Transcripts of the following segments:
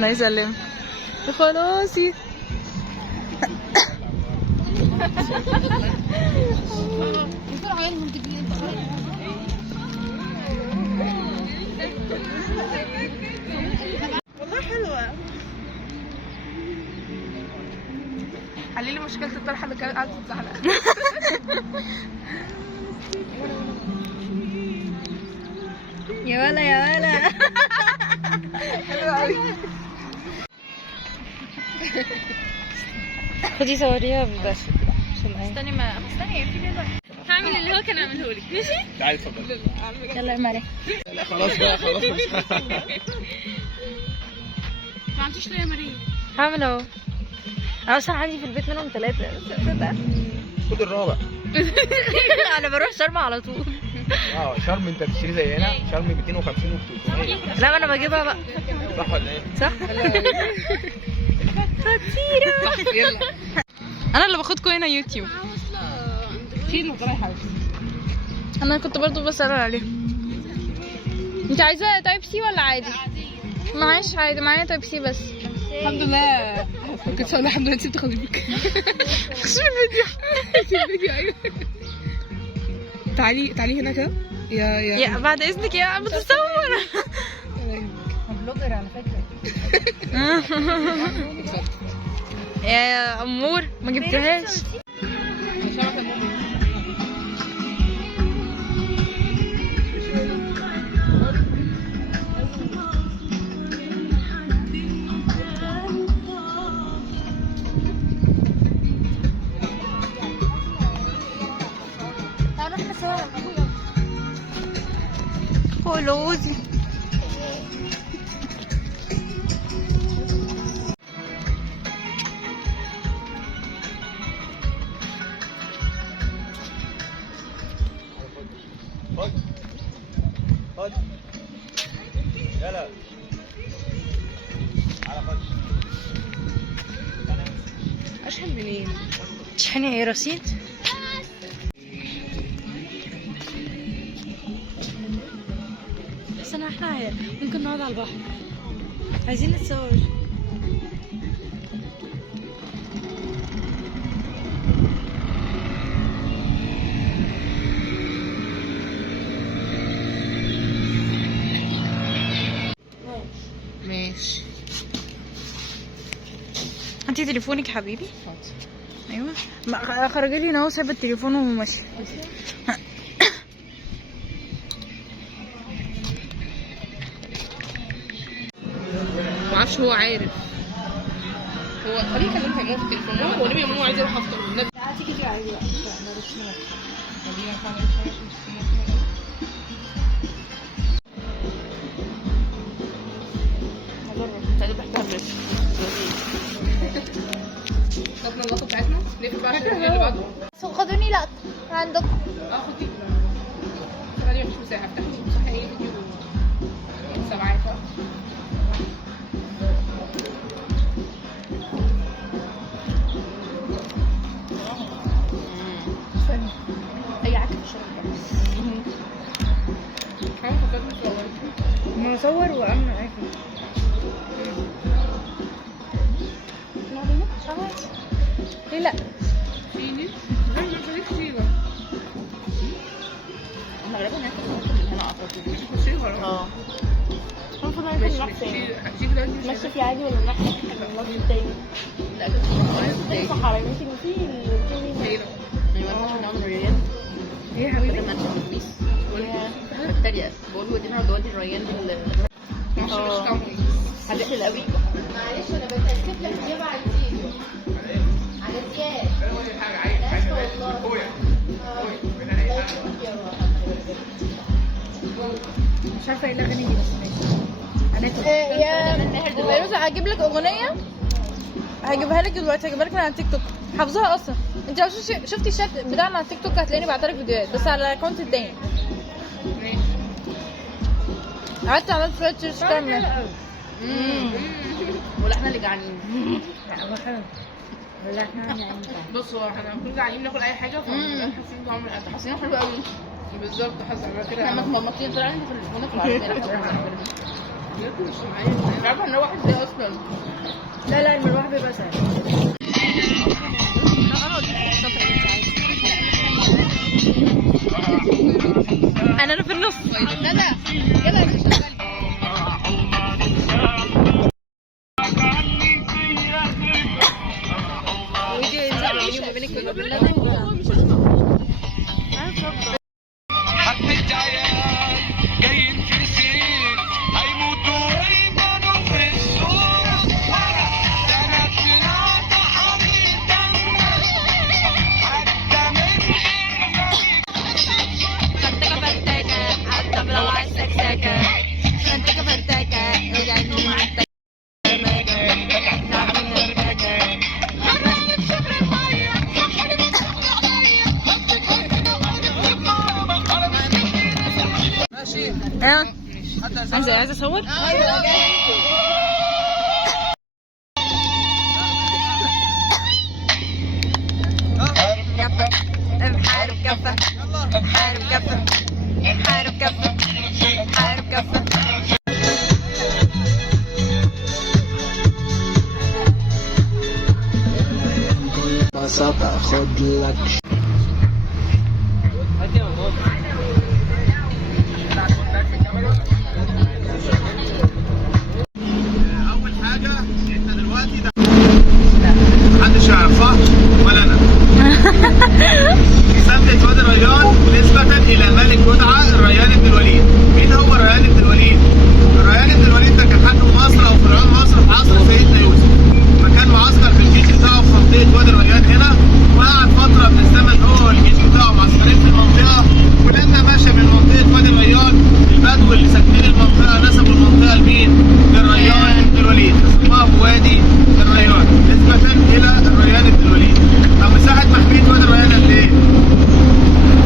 استنى يسلم خلاصي. والله حلوة. حلي لي مشكلة الطرحة اللي كانت قاعدة تتزحلق. يا ولا يا ولا. حلوة قوي. خدي صوريها بس استني في كده. هعمل اللي هو كان عامله لي. ماشي؟ تعالي اتفضلي. يلا يا مريم. لا خلاص بقى خلاص. ما عملتيش ليه يا مريم؟ هعمل اهو. انا اصلا عندي في البيت منهم 3. خد الرابع. انا بروح شرم على طول. شرم انت بتشتري زي هنا شرم 250 و300. لا انا بجيبها بقى. صح ولا ايه؟ صح. خطيرة. يلا. انا اللي باخدكم هنا يوتيوب. فين رايحة يا انا كنت برضو بسأل عليه. انت عايزة تايب سي ولا عادي؟ معيش عادي، معايا تايب سي بس. الحمد لله. كنت هقول الحمد لله انت بتاخدي بك. شوف الفيديو. الفيديو ايوه. تعالي هنا كده. يا بعد اذنك يا بتصور. بلوجر على فكرة. يا امور ما جبتهاش. خلوزي. خد يلا على خد. اشحن منين؟ تشحني ايه رصيد؟ بس انا احنا ممكن نقعد على البحر. عايزين نتصور. ماشي. هاتي تليفونك يا حبيبي. ايوه خرجي لي هنا اهو، سايبه التليفون وماشي. معرفش هو عارف. هو طريقة كلمت ماما في التليفون. هو نبي ماما عايز يروح افطر والنبي. هاتي كده عادي بقى. طب اللقطة بتاعتنا نقفل بقى عشان اللي بعده. خدوني لقطه عندكم. خدي. خلي مفيش مساحة. افتحي مساحة ايه فيديو سبعات. اي عكس الشركه. انا فكرت مصور. ما اصور واعمل اي حاجه. ليه لا؟ فيني؟ لا ما خليك فينا. انا غالبا هناك هنا اعتقد. فيها. اه. المفروض نروح فين؟ ماشي في عادي ولا نروح المصري التاني؟ لا كده صحراء ماشي في فين؟ ايوه عشان نعمل ريان. ايه يا حبيبي؟ كمان في التريقة بقول ودينا ودي الريان دي حاجات قوي. معلش انا بتأسف لك دي على الفيديو على زياد. مش عارفه ايه الاغاني دي بس ماشي. يا بس هجيب لك اغنيه، هجيبها لك دلوقتي، هجيبها لك من على تيك توك، حافظاها اصلا. انت لو شفتي الشات بتاعنا على تيك توك هتلاقيني بعتها لك فيديوهات بس على الاكونت التاني. قعدت عملت شويه سيرش كامله. ولا احنا اللي جعانين؟ لا حلو. لا احنا بص هو احنا كنا جعانين ناكل اي حاجه فحاسين طعم الاكل. حاسين حلو قوي. بالظبط حاسه كده. احنا مطمطين طلعنا في وناكل على مش عارفه ان هو واحد زي اصلا. لا لا المروح بيبقى سهل. انا في النص. لا لا يلا يا شغال. ويجي ينزل بيني وما بينك وما بين لازم انزل. عايزه اصور؟ كفه بحارب كفه بحارب كفه بحارب كفه بحارب كفه. بساطة خد لك اول حاجه انت دلوقتي ده محدش يعرف صح ولا انا. سمت وادي الريان نسبة الى ملك جدعة الريان بن الوليد. مين هو الريان بن الوليد؟ الريان بن الوليد ده كان حاكم مصر او فرعون مصر في عصر سيدنا يوسف. فكان معسكر في الجيش بتاعه في منطقة وادي الريان هنا، وقعد فترة من الزمن هو والجيش بتاعه معسكرين في المنطقة. ولما ماشى من منطقة وادي الريان البدو اللي ساكنين المنطقة نسبوا المنطقة لمين؟ للريان بن الوليد، اسمها بوادي الريان نسبة إلى الريان بن الوليد. طب مساحة محمية وادي الريان قد إيه؟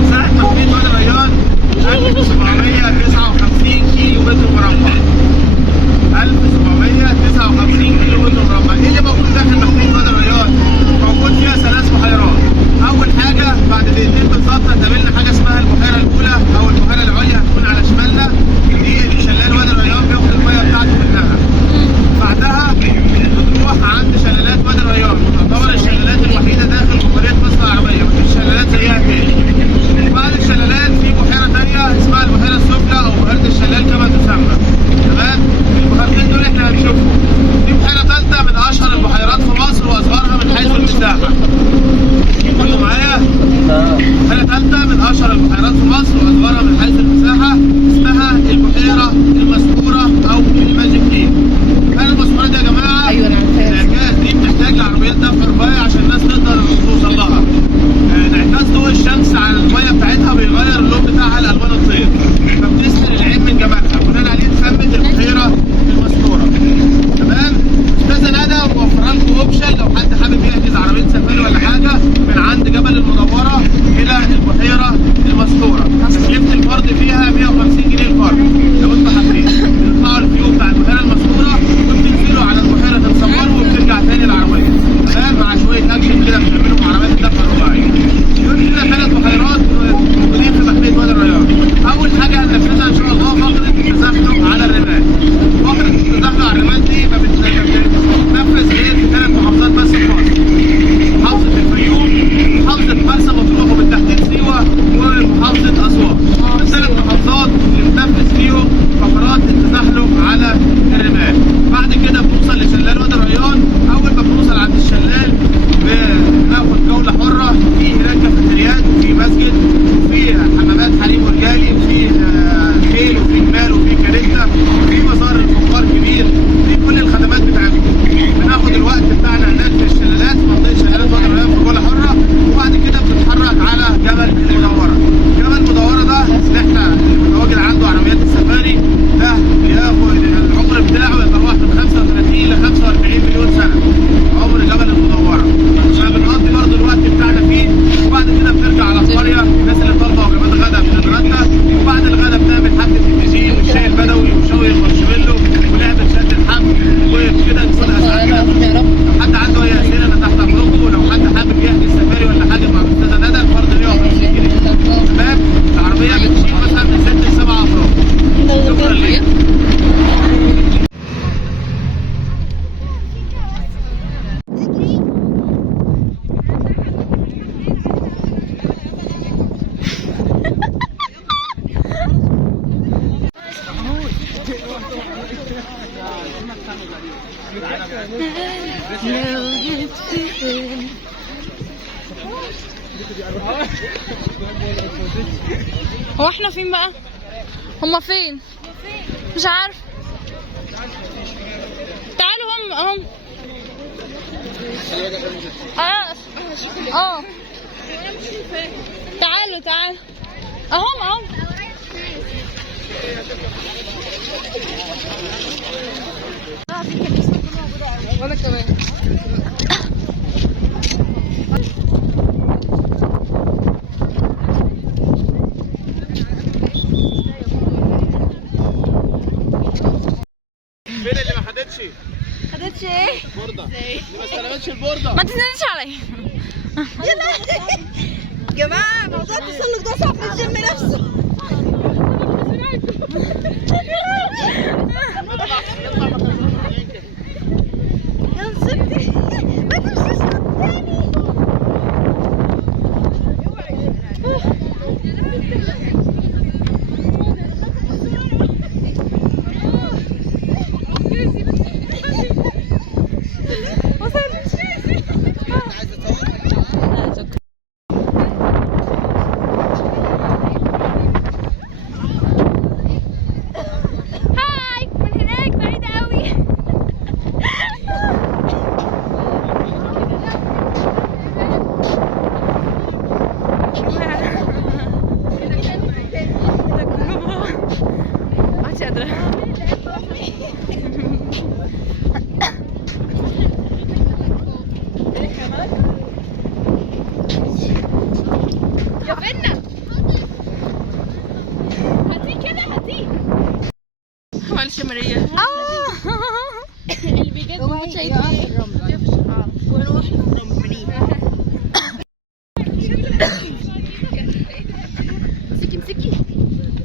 مساحة محمية وادي الريان 1759 كيلو متر مربع. 1759 كيلو متر مربع. إيه اللي موجود داخل محمية وادي الريان؟ موجود فيها 3 بحيرات. أول حاجة بعد دقيقتين بالظبط هتقابلنا حاجة اسمها البحيرة الأولى أو البحيرة العليا، هتكون على شمالنا. دي شلال وادي الريان بياخد المية بتاعته منها. بعدها بتروح عند شلالات وادي الريان، تعتبر الشلالات الوحيدة داخل جمهورية مصر العربية، مفيش شلالات زيها تاني. بعد الشلالات في بحيرة تانية اسمها البحيرة السفلى أو بحيرة الشلال كما تسمى. تمام؟ البحيرتين دول احنا هنشوفهم. في بحيرة تالتة من أشهر البحيرات في مصر وأصغرها من حيث المساحة. كله معايا؟ بحيرة تالتة من أشهر البحيرات في مصر وأصغرها من حيث المساحة اسمها البحيرة المسكورة أو الماجيك ليك. البحيرة المسكورة دي يا جماعة ايوه انا عارفاها. الانعكاس دي بتحتاج لعربيات دفع رفاهية عشان الناس تقدر توصل لها. انعكاس ضوء الشمس على المية بتاعتها بيغير اللون بتاعها لألوان الطير، فبتسهل العين من جمالها. بناء عليه اتسمت البحيرة المسكورة. تمام؟ أستاذة ندى موفرة لكم اوبشن لو حد حابب يحجز عربية سفاري ولا حاجة من عند جبل المدورة إلى البحيرة المسكورة. تكلفة الفرد فيها 150 جنيه الفرد لو انتوا حابين. بتطلعوا الفيو بتاع البحيرة المسكورة وبتنزلوا على البحيرة تتصوروا وبترجع تاني العربية. تمام؟ مع شوية أكشن كده بتعملوا مع عربيات الدفع الرباعي. يقول لنا 3 بحيرات هو احنا فين بقى؟ هما فين؟ مش عارف. تعالوا هم اهم. تعالوا اهم. وانا كمان. فين اللي ما خدتش؟ خدتش ايه؟ بوردة. اللي ما استلمتش البوردة. ما تنزلش عليا. يلا يا جماعه، موضوع التسلق ده صعب في الجيم نفسه. يا نصيبتي ما تمشيش قدامي. معلش يا ماريا. اللي بيجيب هو شايف ونروح مسكي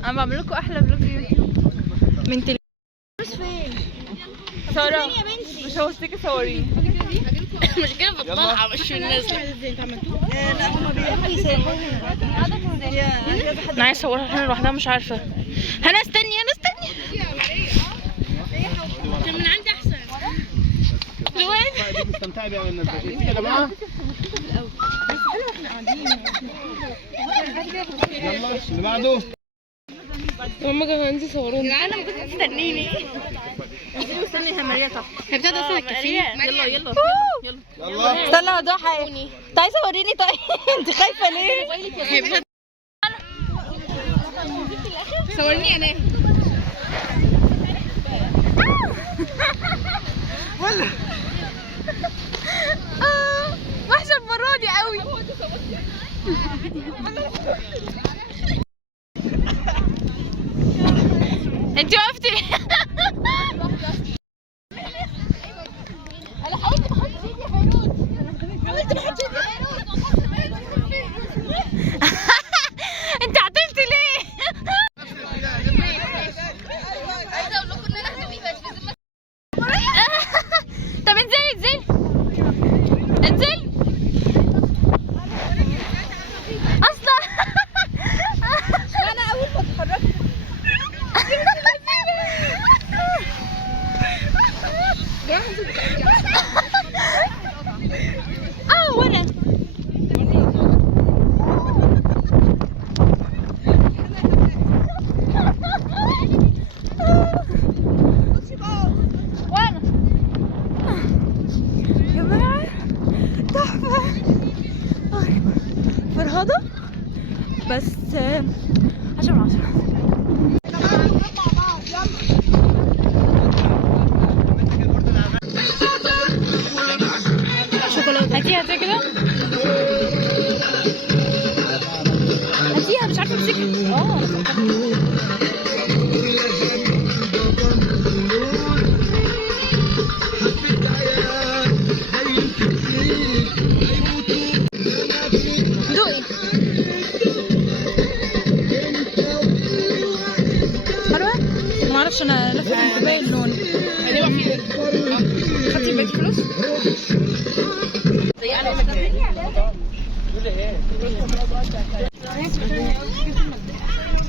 انا بعمل لكم احلى فلوج يوتيوب من تليفون. سارة مش هوستيكي صوريني. مش كده بطلع مش الناس. لا هما بيروحوا يسيحوني. انا عايز اصورها هنا لوحدها مش عارفه. هنا استني كان من عندي احسن. دي مستمتعة بيها من الناس يا جماعة. يلا اللي بعده. ماما كان عندي صوروني. انا ما كنت مستنيني. استني يا ماريا. طب هي بتاعت اصلا الكافيه. يلا يلا استنى ضحى. انت عايزه اوريني؟ طيب انت خايفه ليه؟ صورني انا. وحشه المره دي قوي. انت وقفتي. انا حاولت بحط ايدي يا فيروز. حاولت بحط ايدي يا فيروز. انت عطلتي ليه؟ عايزه اقول لكم ان انا هدوي بس لازم. طب انزلي اصلا. انا اول ما اتحركت وانا جماعة تحفة. فرهضة بس 10/10. هاتيها كده. هاتيها مش عارفة امسكها. دوقي. حلوة؟ معرفش انا لفت باين اللون. خدتي باقي فلوس؟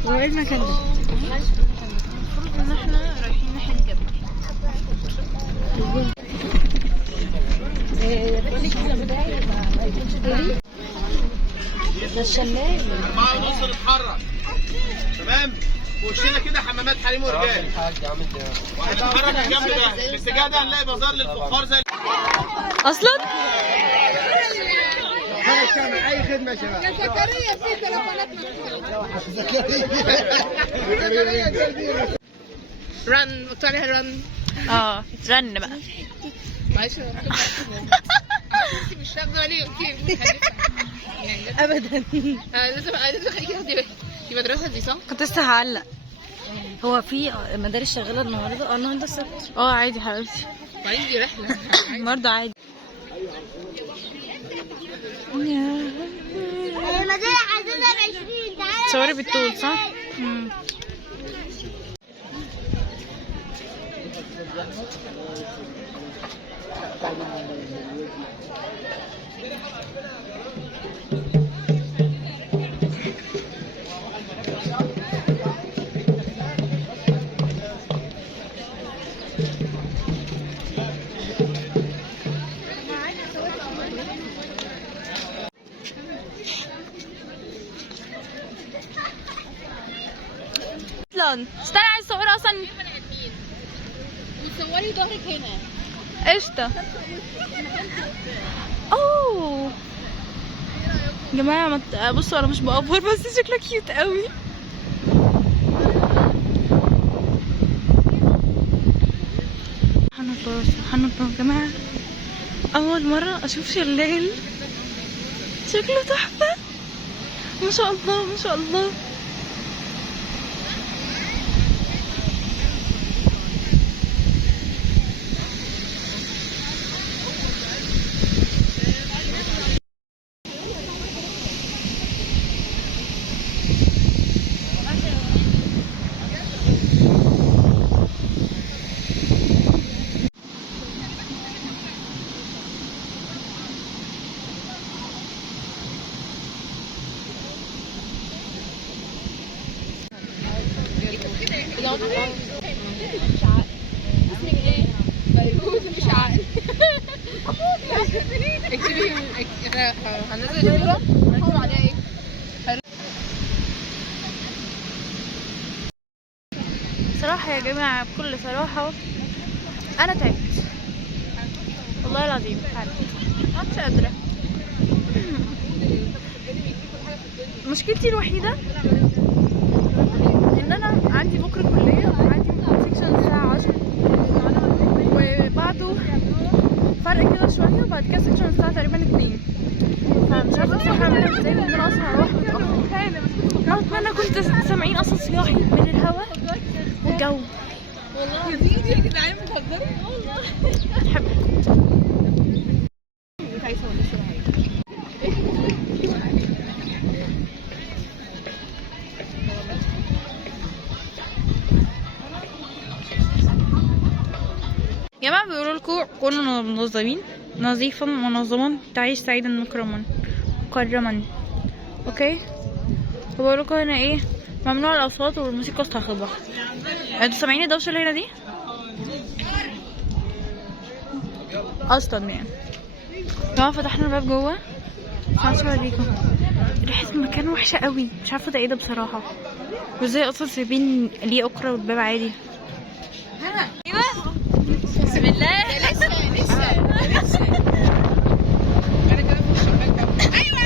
هو ايه المكان ده؟ المفروض ان احنا رايحين ناحية الجبل. ده الشلال. 4:30 نتحرك. تمام؟ وشنا كده حمامات حريم ورجال. وهنتحرك الجنب ده، الاتجاه ده هنلاقي بازار للفخار زي اصلا اي خدمه يا شباب. يا زكريا في تليفونات مفتوحه. رن قلت عليها رن. رن بقى. معلش مش هقدر عليه ابدا. لازم اخليكي تاخدي بالك. في مدرسه دي صح؟ كنت لسه هعلق. هو في مدارس شغاله النهارده؟ النهارده السبت. عادي حبيبتي. بعدين دي رحله برضه عادي. المدارس عندنا ب 20. تعالى صوري بالطول صح؟ اصلا استنى عايز صورة اصلا. وتصوري ظهرك هنا. قشطة. اوه يا جماعة بصوا انا مش بأفور بس شكلها كيوت قوي. سبحان الله سبحان الله يا جماعة، أول مرة أشوف شلال شكله تحفة ما شاء الله ما شاء الله. اكتبي هننزل الصورة هنكتب عليها ايه؟ صراحة يا جماعة بكل صراحة أنا تعبت والله العظيم، تعبت مش قادرة. مشكلتي الوحيدة إن أنا عندي بكرة كلية، عندي سيكشن الساعة 10 وبعده فرق كده شوية، وبعد كده سيكشن الساعة تقريبا 2، فمش عارفة الصراحة أعملها ازاي لأن أنا أصلا هروح متأخر. أنا كنت سامعين أصلا صياحي من الهوا والجو. والله دي يا جدعان بتهزري؟ والله بحبك. عايزة ولا صورة؟ يا جماعة بيقولوا لكم كونوا منظمين، نظيفا منظما تعيش سعيدا مكرما اوكي. وبقول لكم هنا ايه، ممنوع الاصوات والموسيقى الصاخبة. انتوا سامعين الدوشة اللي هنا دي اصلا يعني. يا جماعة فتحنا الباب جوه عشان اوريكم ريحة المكان وحشة قوي، مش عارفة ده ايه ده بصراحة، وازاي اصلا سايبين ليه اكرة والباب عادي. ايوه بسم الله. لسه انا كده في الشباك. ايوه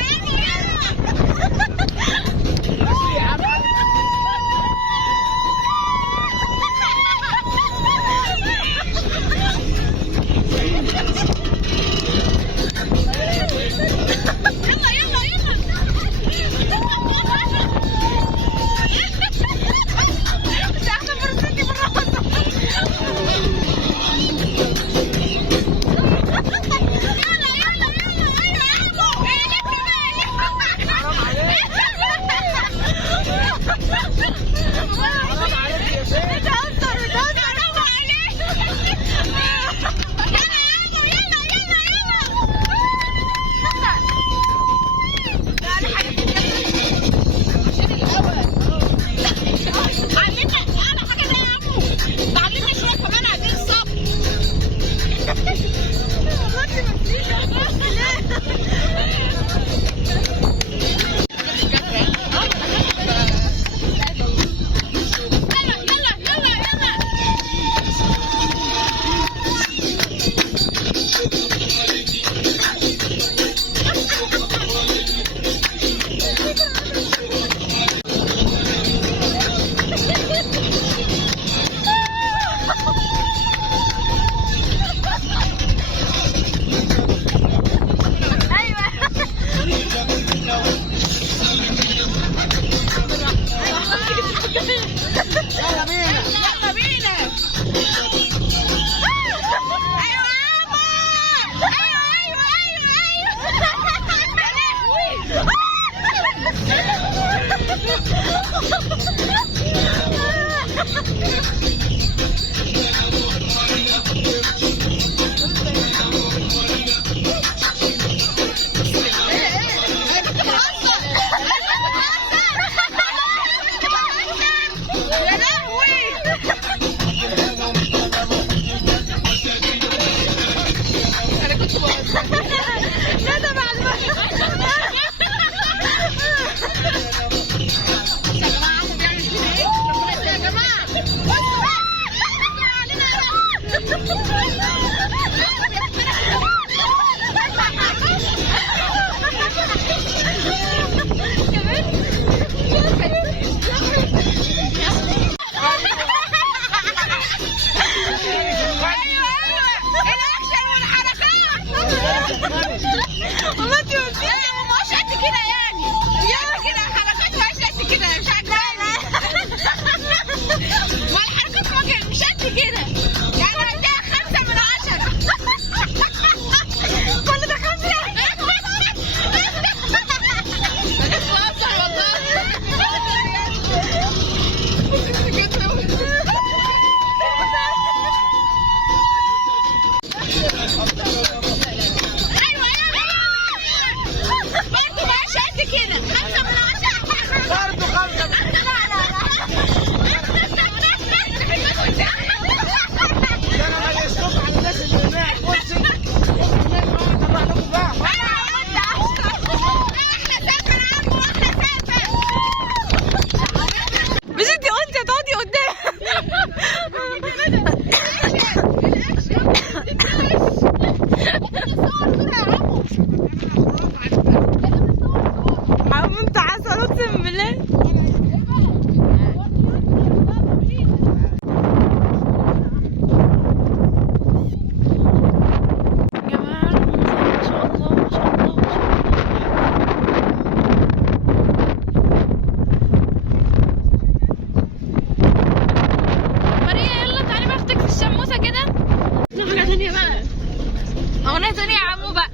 اغنية تانية يا عمو بقى.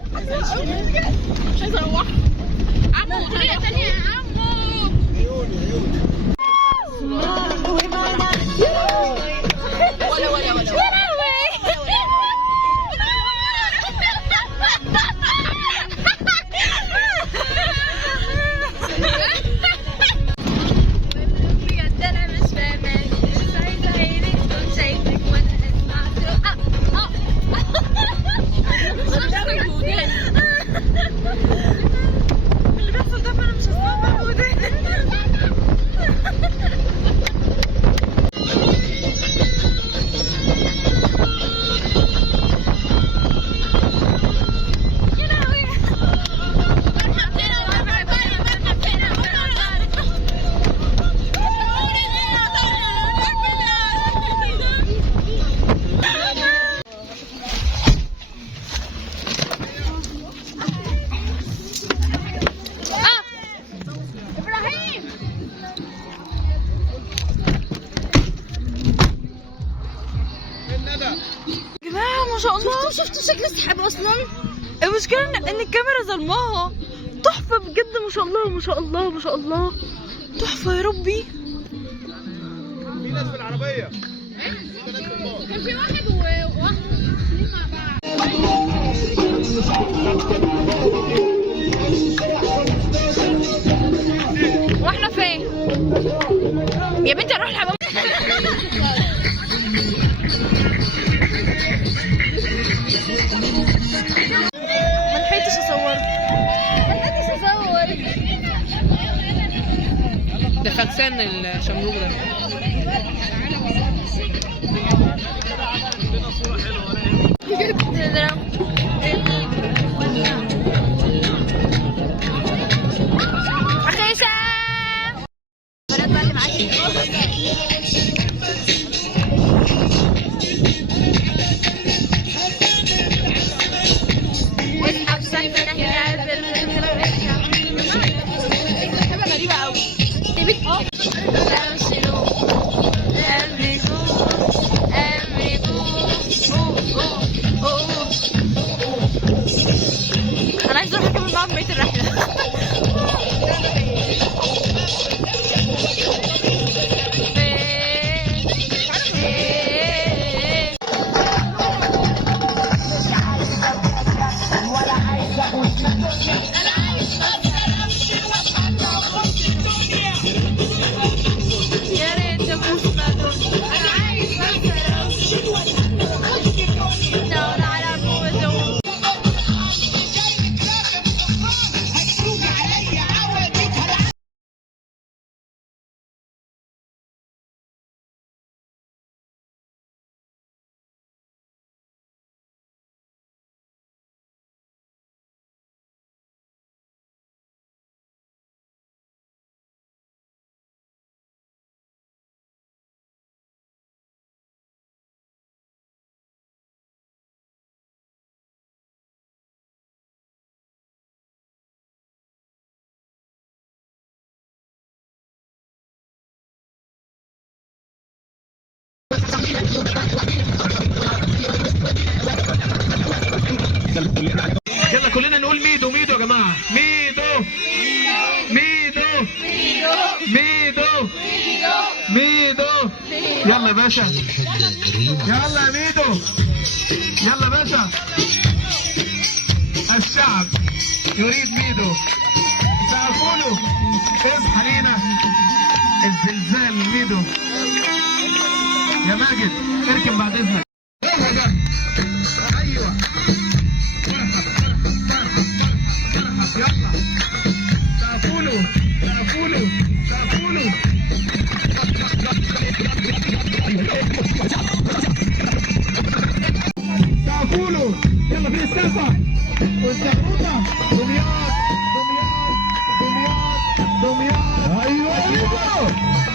مش عايزة اروح. عمو طريقة تانية يا عمو. ولا بجد انا مش فاهمة، مش عايزة عيني تكون شايفك وانا اسمع اللي بيحصل ده، فانا مش هسمعه وداني. جماعة ما شاء الله، شفتوا شكل السحاب اصلا؟ المشكلة ان الكاميرا ظلماها. تحفة بجد، ما شاء الله ما شاء الله ما شاء الله، تحفة يا ربي. في ناس في العربية. كان في واحد وواحدة مع بعض. واحنا فين؟ يا بنتي اروح الحمام. ما لحقتش اصور. ده فاكسان الشمروك ده. أخيسة بنات بقى اللي معاكي. واسحب سنة هنا حاجة غريبة أوي. يلا كلنا نقول ميدو ميدو يا جماعه. ميدو ميدو ميدو ميدو. يلا يا باشا، يلا يا ميدو، يلا يا باشا. الشعب يريد ميدو. سأقول اصحى لينا الزلزال ميدو. يا ماجد اركب بعد اذنك. ايوه يلا. سأقول سأقول سأقول سأقول. يلا في السقف والزقوطة. دمياط دمياط دمياط دمياط. ايوه ايوه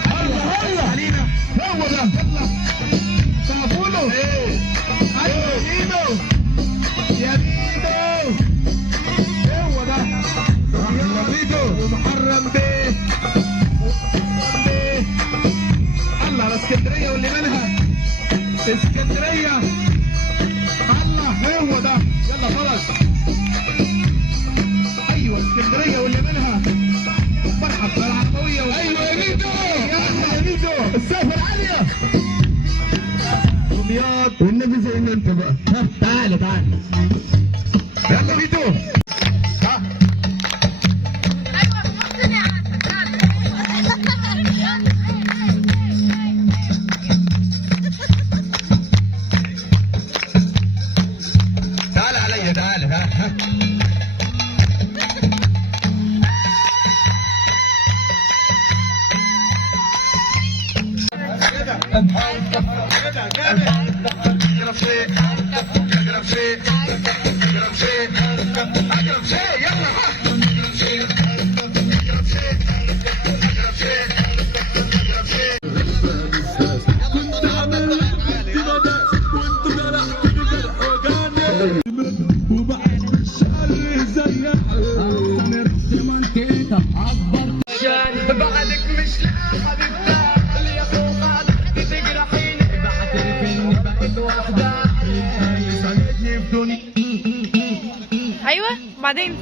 هلا هلا علينا. هو ده. يلا سأقوله. ايوه ميدو يا ميدو. هو ده. يلا ميدو ومحرم بيه. محرم بيه. الله على اسكندرية واللي منها. اسكندرية. الله هو ده. يلا خلاص. ايوه اسكندريه واللي منها. مرحب بالعربويه. ايوه يا ميدو. يلا يا ميدو. السافر عاليه. دمياط والنبي زي ما انت بقى. ها تعالى تعالى. يلا ميدو. ها تعالى عليا تعالى. ها بعدك مش حبيبتها اللي يا فوق بتجرحيني. بعترف اني بقيت واحدة ساندني في دنيا. ايوه بعدين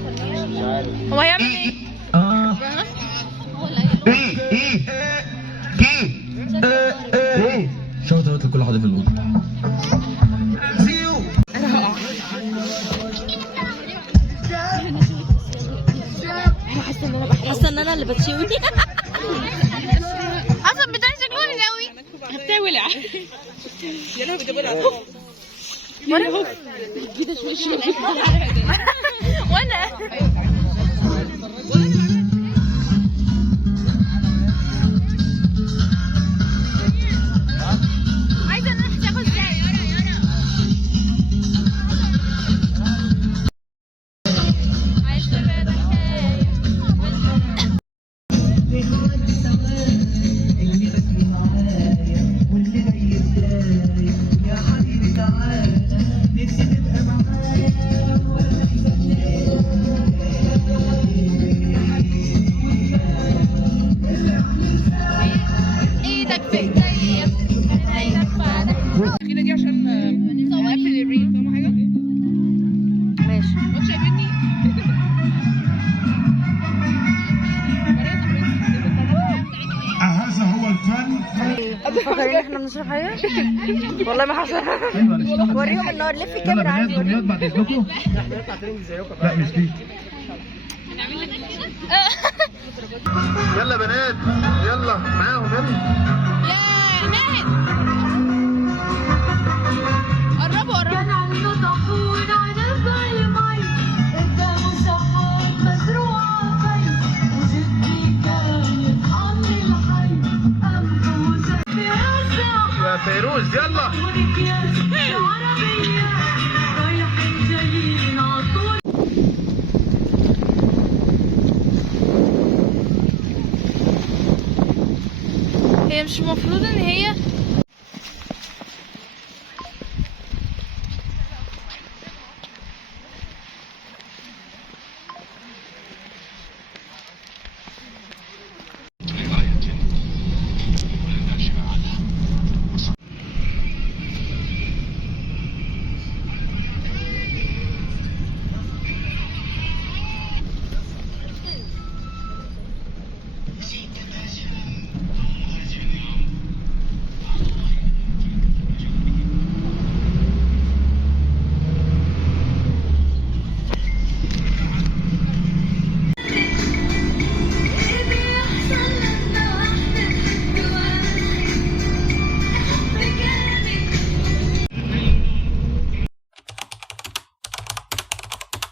هو هيعمل ايه؟ ايه شو تبعت لكل واحدة في الأوضة؟ حاسه ان انا اللي بتشوي. اصلا بتاع شكله وحش قوي. هتولع. يا لهوي بتولع. وانا عايزه نروح تاكل ازاي؟ ايدك في ايديا ايدك في عينك. كده دي عشان نقفل الريل. فاهمة حاجة؟ ماشي. انتوا شايفيني؟ هذا هو الفن. فاكرين احنا بنشرب حاجه؟ والله ما حصل. وريهم النار. لف يلا الكاميرا بنات عندي. دمياط بعد اذنكم. لا مش دي. يلا بنات يلا معاهم يلا. يا ماهد قربوا قربوا. كان عنده طاحون على المي قدامه سحاب مزروعة في وجدي كان يطحن الحي أمه زي الساحة يا فيروز يلا. ونكياس عربية رايحين جايين عطول. هي مش المفروض ان هي